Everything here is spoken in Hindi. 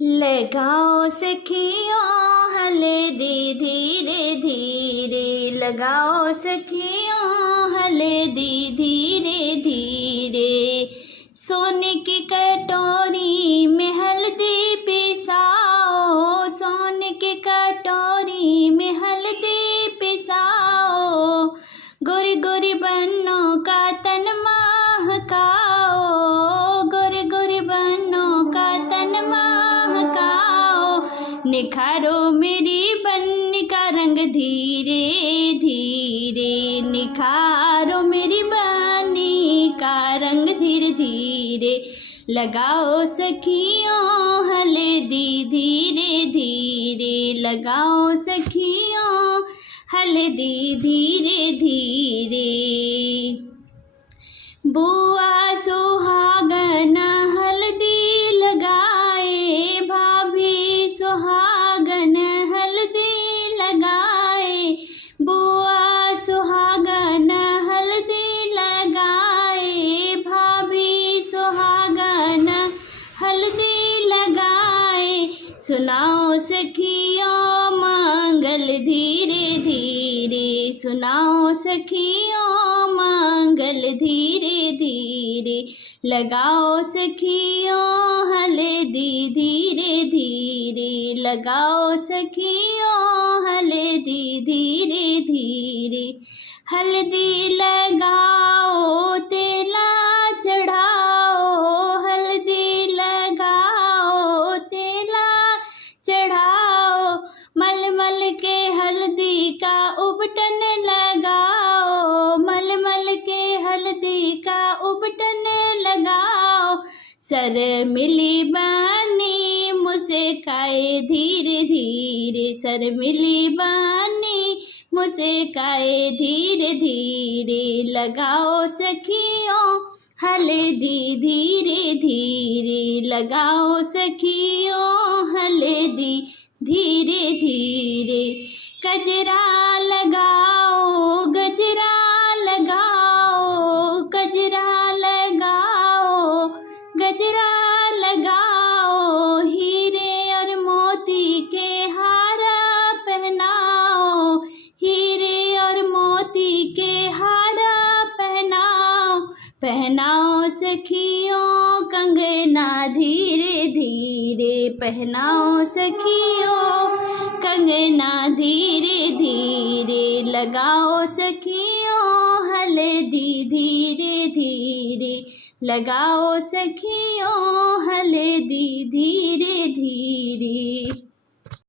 लगाओ सखियों हल्दी धीरे धीरे, लगाओ सखियों हल्दी धीरे धीरे। सोने की कटोरी में हल्दी पिसाओ, सोने की कटोरी में हल्दी पिसाओ। गोरी गोरी बन्नों का तन महकाओ, गोरी गोरी बन्नों का तन महकाओ। निखारो मेरी बन्नी का रंग धीरे धीरे, निखारो मेरी बन्नी का रंग धीरे धीरे। लगाओ सखियों हल्दी धीरे धीरे, लगाओ सखियों हल्दी धीरे धीरे। बुआ सुहागन हल्दी लगाए, भाभी सुहागन हल्दी लगाए। बुआ सुहागन हल्दी लगाए, भाभी सुहागन हल्दी लगाए। सुनाओ सखियों मंगल धीरे धीरे, सुनाओ सखियों मंगल धीरे धीरे। लगाओ सखियों हल्दी धीरे धीरे, लगाओ सखियों हल्दी धीरे धीरे। हल्दी लगाओ तेला चढ़ाओ, हल्दी लगाओ तेला चढ़ाओ। मलमल के हल्दी का उबटन लगाओ, मलमल के हल्दी का उबटन लगाओ। सर मिली बानी मुस्काए धीरे धीरे, सर मिली बानी मुस्काए धीरे धीरे। लगाओ सखियों हल्दी धीरे धीरे, लगाओ सखियों हल्दी धीरे धीरे। गजरा लगाओ, गजरा लगाओ, गजरा लगाओ, गजरा लगाओ। हीरे और मोती के हार पहनाओ, हीरे और मोती के हार पहनाओ। पहनाओ सखियों कंगना धीरे धीरे, पहनाओ सखियों कंगना धीरे धीरे। लगाओ सखियों हल्दी धीरे धीरे, लगाओ सखियों हल्दी धीरे।